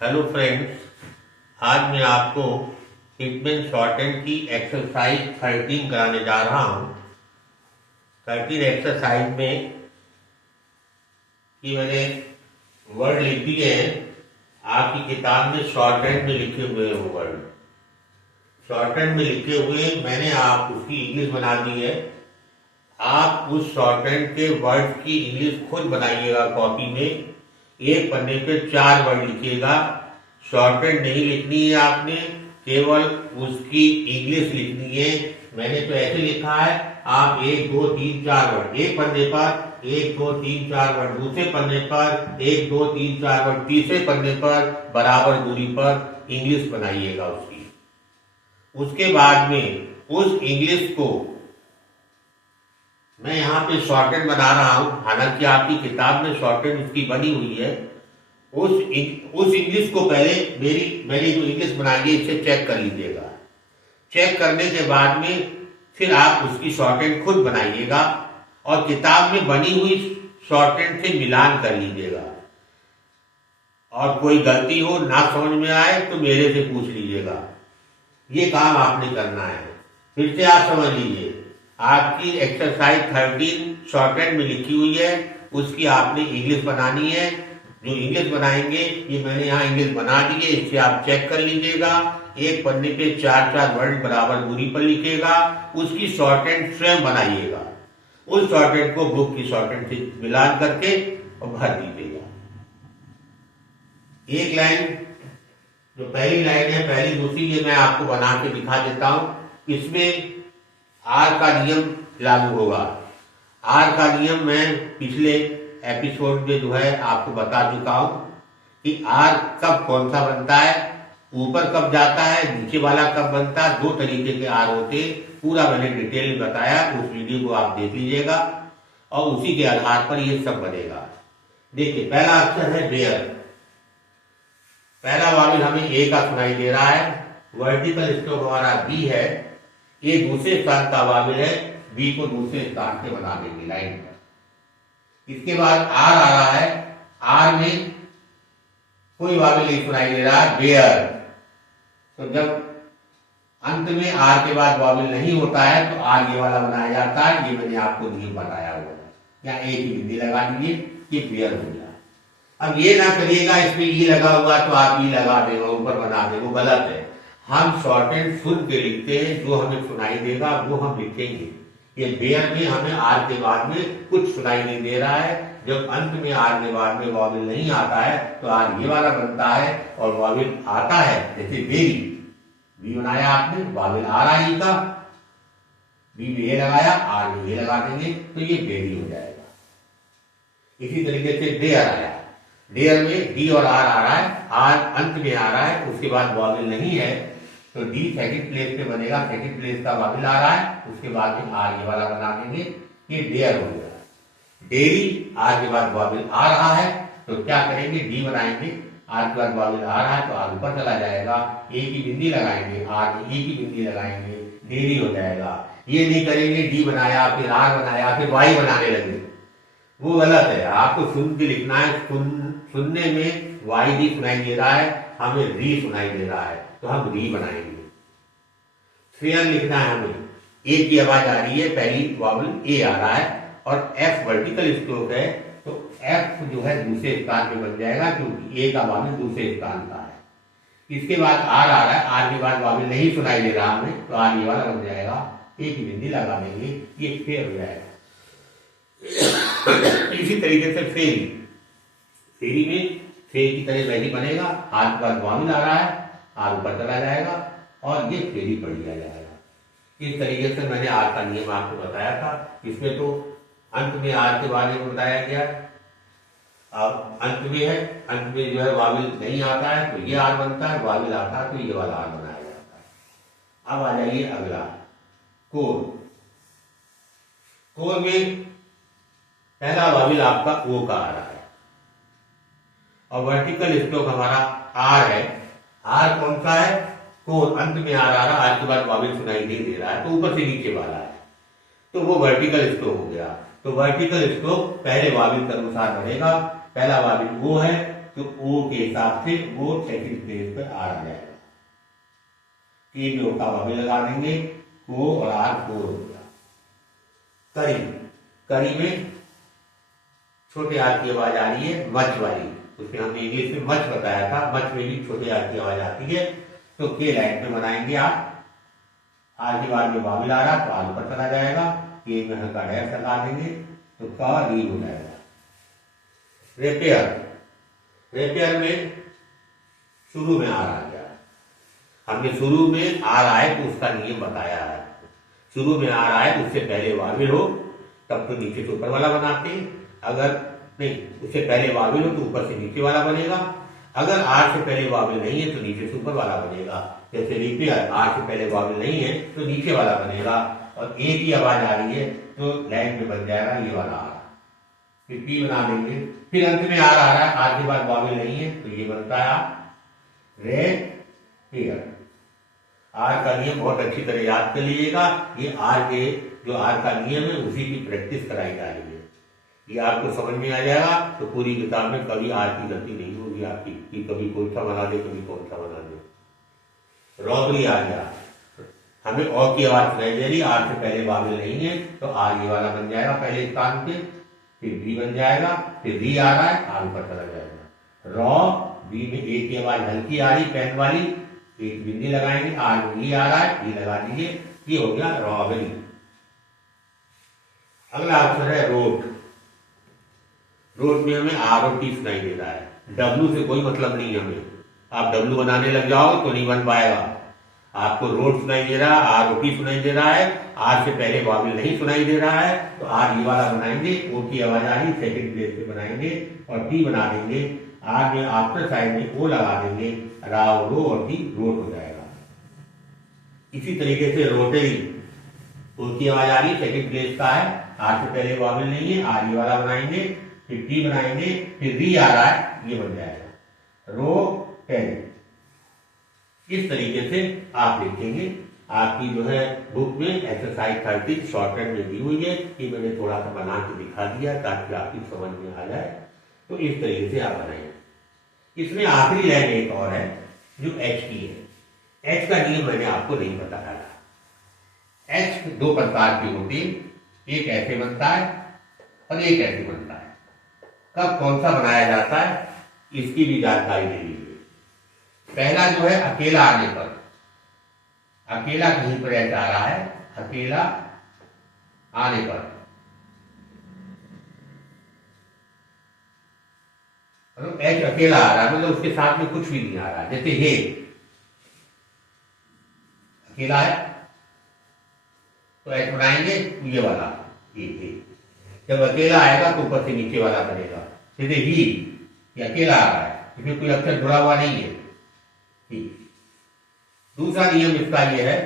Hello friends, आज मैं आपको हिटमैन शॉर्टहैंड की एक्सरसाइज 13 कराने जा रहा हूँ। 13 एक्सरसाइज में कि मैंने वर्ड लिख दिए हैं। आपकी किताब में शॉर्टहैंड में लिखे हुए हैं वो वर्ड। शॉर्टहैंड में लिखे हुए मैंने आप उसकी इंग्लिश बना दी है। आप उस शॉर्टहैंड के वर्ड की इंग्लिश खुद बनाइएगा। कॉपी में एक पन्ने पे 4 वर्ड लिखिएगा। शॉर्टहैंड नहीं लिखनी है आपने, केवल उसकी इंग्लिश लिखनी है। मैंने तो ऐसे लिखा है, आप 1 2 3 4 वर्ड एक पन्ने पर, 1 2 3 4 वर्ड दूसरे पन्ने पर, 1 2 3 4 वर्ड तीसरे पन्ने पर, बराबर दूरी पर इंग्लिश बनाइएगा उसकी। उसके बाद में उस इंग्लिश को मैं यहाँ पे शॉर्टहैंड बना रहा हूं, हालांकि आपकी किताब में शॉर्टहैंड उसकी बनी हुई है। उस इंग्लिश को पहले मैंने जो इंग्लिश बनाई है इससे चेक कर लीजिएगा। चेक करने के बाद में फिर आप उसकी शॉर्टहैंड खुद बनाइएगा और किताब में बनी हुई शॉर्टहैंड से मिलान कर लीजिएगा। और कोई गलती हो, ना समझ में आए तो मेरे से पूछ लीजिएगा। ये काम आपने करना है। फिर से आप समझ लीजिए, आपकी एक्सरसाइज 13 शॉर्टहैंड में लिखी हुई है, उसकी आपने इंग्लिश बनानी है। जो इंग्लिश बनाएंगे, ये मैंने यहाँ इंग्लिश बना दी है, इससे आप चेक कर लीजिएगा। एक पन्ने पे 4 वर्ड बराबर दूरी पर लिखेगा, उसकी शॉर्टहैंड स्वयं बनाइएगा। उस शॉर्टहैंड को बुक की शॉर्टहैंड से मिलान करके और भर दीजिएगा। एक लाइन, जो पहली लाइन है, पहली दूसरी, ये मैं आपको बना के दिखा देता हूं। इसमें आर का नियम लागू होगा। आर का नियम मैं पिछले एपिसोड में जो है आपको बता चुका हूं कि आर कब कौन सा बनता है, ऊपर कब जाता है, नीचे वाला कब बनता है। 2 तरीके के आर होते, पूरा मैंने डिटेल में बताया। उस वीडियो को आप देख लीजिएगा और उसी के आधार पर ये सब बनेगा। देखिए, पहला अक्षर है बेयर। पहला वाविल हमें ए का सुनाई दे रहा है। वर्टिकल स्ट्रोक हमारा बी है। ये दूसरे स्थान का वाविल है, बी को दूसरे स्थान से बना देंगे लाइन पर। इसके बाद आर आ रहा है। आर में कोई वाविल नहीं सुनाई दे रहा है, बेयर। तो जब अंत में आर के बाद वाविल नहीं होता है तो आर ये वाला बनाया जाता है। ये मैंने आपको नियम बताया हुआ है। यहाँ एक ही बिंदी लगा दीजिए, ये बेयर हो गया। अब ये ना करिएगा इसमें ई लगा हुआ तो आप ई लगा देगा, ऊपर बना दे, वो गलत है। हम शॉर्टहैंड सुन के लिखते हैं, जो हमें सुनाई देगा वो हम लिखेंगे। ये बेयर में हमें आर के बाद में कुछ सुनाई नहीं दे रहा है। जब अंत में आर के बाद में वाविल नहीं आता है तो आर ये वाला बनता है, और वाविल आता है जैसे बेरी, बी बनाया आपने, वाविल आ रहा है का, बी में ये लगाया, आर में ये लगा देंगे तो ये बेरी हो जाएगा। इसी तरीके से डेयर आया। डेयर में डी और आर आ रहा है, आर अंत में आ रहा है, उसके बाद वाविल नहीं है तो डी सेकंड प्लेस पे बनेगा। सेकंड प्लेस का वाविल आ रहा है, उसके बाद में आर ये वाला बना देंगे, ये डेयर हो गया। डेरी, आर के बाद वाविल आ रहा है तो क्या करेंगे, डी बनाएंगे। आर के बाद वाविल आ रहा है तो आर ऊपर चला जाएगा, ए की बिंदी लगाएंगे, आर में ए की बिंदी लगाएंगे, डेरी हो जाएगा। ये नहीं करेंगे, डी बनाया फिर आर बनाया फिर वाई बनाने लगे, वो गलत है। आपको सुन के लिखना है। सुनने में वाई डी सुनाई दे रहा है, हमें री सुनाई दे रहा है तो हम री बनाएंगे। फेयर लिखना है हमें, ए की आवाज आ रही है, पहली वावल ए आ रहा है, और एफ वर्टिकल स्ट्रोक है तो एफ जो है दूसरे स्थान पे बन जाएगा, क्योंकि ए का वावल दूसरे स्थान का है। इसके बाद आर आ रहा है, आर के बाद वावल नहीं सुनाई दे रहा हमें तो आर ये वाला बन जाएगा, ए की बिंदी लगा देंगे, ये फेयर हो जाएगा। इसी तरीके से फेरी, फेरी में फेरी की तरह वैसी बनेगा। आर के बाद वाविल आ रहा है, आर ऊपर चला जाएगा और ये फेरी पड़ दिया जाएगा। इस तरीके से मैंने आर का नियम आपको बताया था। इसमें तो अंत में आर के बारे में बताया गया। अब अंत में है, अंत में जो है वाविल नहीं आता है तो ये आर बनता है, वाविल आता है तो ये वाला आर बनाया जाता है। अब आ जाइए अगला, कोर। कोर में पहला वाविल आपका ओ का आ रहा है और वर्टिकल स्ट्रोक हमारा आर है। आर कौन सा है, कोर, अंत में आर आ रहा है, आर के बाद वाविल सुनाई नहीं दे रहा है तो ऊपर से नीचे वाला है तो वो वर्टिकल स्ट्रोक हो गया। तो वर्टिकल स्ट्रोक पहले वाविल के अनुसार बढ़ेगा। पहला वाविल ओ है तो ओ के हिसाब से वो सेकंड प्लेस पर आर आ जाएगा। के में ओ का वावी लगा देंगे, को और आर 4 हो गया। करी, करी में छोटे आर की आवाज आ रही है मच वाली, उसमें हमने इंग्लिश में मच बताया था, मच में भी छोटे आर की आवाज आती है। तो के लाइन में बनाएंगे आप, आर के बाद में वावी आ रहा तो आर पर चला जाएगा, के में हल्का डैश लगा देंगे तो का री हो जाएगा। रेपेयर, रेपेयर में शुरू में आर आ गया, हमने शुरू में आर आए तो उसका नियम बताया है। शुरू में आर आए तो उससे पहले वाविल हो तब तो नीचे से ऊपर वाला बनाते हैं, अगर नहीं उससे पहले वाविल हो तो ऊपर से नीचे वाला बनेगा, अगर आर से पहले वाविल नहीं है तो नीचे से ऊपर वाला बनेगा। जैसे रिपेयर आर से पहले वाविल नहीं है तो नीचे वाला बनेगा, और ए की आवाज आ रही है तो लाइन में बन जाएगा ये वाला आर, फिर पी बना देंगे, फिर अंत में आर आ रहा है, आर के बाद वाविल नहीं है तो ये बनता है रेपेयर। आर का नियम बहुत अच्छी तरह याद कर लीजिएगा, ये आर के जो आर का नियम है उसी की प्रैक्टिस कराई जा रही है। ये आपको समझ में आ जाएगा तो पूरी किताब में कभी आर की गलती नहीं होगी आपकी, कि कभी कौन सा बना दे कभी कौन सा बना दे। रॉबरी आ गया, हमें और की आवाज सुनाई दे रही, आर से पहले वाविल नहीं है तो आर ये वाला बन जाएगा पहले स्थान पे, फिर बी बन जाएगा, फिर बी आ रहा है आर ऊपर चला जाएगा। रॉ, बी में ए की आवाज हल्की आ रही पेन वाली, एक बिंदी लगाएंगे, आर में ई आ रहा है, ई लगा दीजिए, ये हो गया रॉबरी। अगला अक्षर है रोट। रोट में हमें आर और टी सुनाई दे रहा है, डब्ल्यू से कोई मतलब नहीं है हमें, आप डब्ल्यू बनाने लग जाओ तो नहीं बन पाएगा। आपको रोड सुनाई दे रहा है, आर ओ टी सुनाई दे रहा है, आर से पहले वाविल नहीं सुनाई दे रहा है तो आर ये वाला बनाएंगे, ओ की आवाज आ रही सेकंड प्लेस पे बनाएंगे और टी बना देंगे, आर में आफ्टर साइड में ओ लगा देंगे, राव रो और टी रोट हो जाएगा। इसी तरीके से रोटरी, ओ की आवाज आ रही सेकंड प्लेस का है, आर से पहले वाविल नहीं है, आर ये वाला बनाएंगे, फिर टी बनाएंगे, फिर री आ रहा है ये बन जाएगा रोटेरी। इस तरीके से आप लिखेंगे। आपकी जो है बुक में एक्सरसाइज 13 शॉर्टकट में दी हुई है, कि मैंने थोड़ा सा बना के दिखा दिया ताकि आपकी समझ में आ जाए, तो इस तरीके से आप बनाएंगे। इसमें आखिरी लाइन एक और है जो एच की है। एच का नियम मैंने आपको नहीं बताया था। एच दो प्रकार की होती है, एक ऐसे बनता है और एक ऐसे बनता है। कब कौन सा बनाया जाता है इसकी भी जानकारी दे लीजिए। पहला जो है अकेला आने पर, अकेला कहीं पर एच आ रहा है, अकेला आने पर, मतलब एच अकेला आ रहा है, मतलब उसके साथ में कुछ भी नहीं आ रहा है। जैसे हे अकेला है तो एच बनाएंगे ये वाला, ये जब अकेला आएगा तो ऊपर से नीचे वाला बनेगा। जैसे ही ये अकेला आ रहा है, इसमें कोई अक्षर जुड़ा हुआ नहीं है। दूसरा नियम इसका यह है,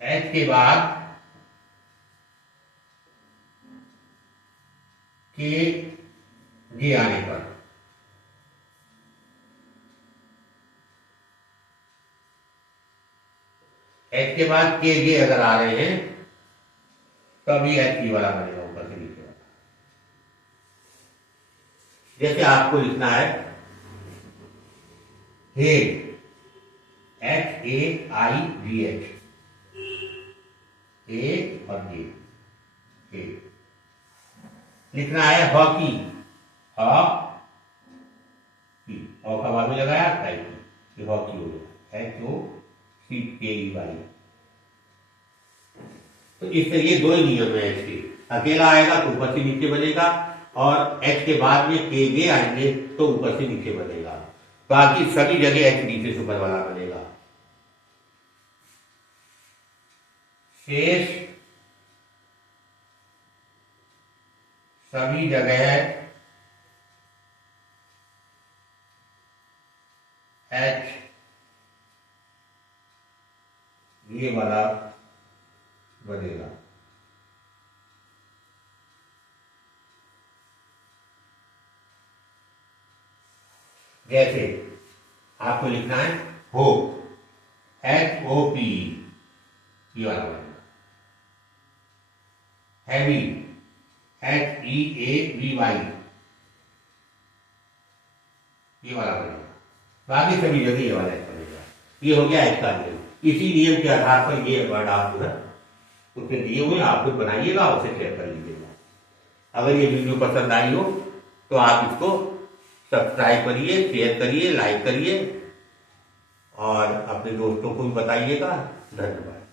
एच के बाद के जे आने पर, एच के बाद के जे अगर आ रहे हैं तभी एच की वाला बनेगा ऊपर से नीचे वाला। जैसे आपको लिखना है हेड, HAIGH, ए और जे, लिखना है हॉकी, हॉकी, और का बाद में लगाया टाइप, ये हॉकी हो गया, HOCKEY। तो इस तरह ये दो ही नियम है एच के, अकेला आएगा तो ऊपर से नीचे बनेगा, और एच के बाद में के गे आएंगे तो ऊपर से नीचे बनेगा। बाकी सभी जगह एच नीचे से ऊपर वाला बनेगा। शेष सभी जगह एच ये वाला बनेगा। जैसे आपको लिखना है होप, HOP, ये वाला बनेगा। हैवी, HEAVY, ये वाला बनेगा। बाकी सभी जगह ये वाला बनेगा। ये हो गया इसका नियम। इसी नियम के आधार पर ये वर्ड आप जो है उसके दिए हुए आप खुद बनाइएगा, उसे शेयर कर लीजिएगा। अगर ये वीडियो पसंद आई हो तो आप इसको सब्सक्राइब करिए, शेयर करिए, लाइक करिए और अपने दोस्तों को भी बताइएगा। धन्यवाद।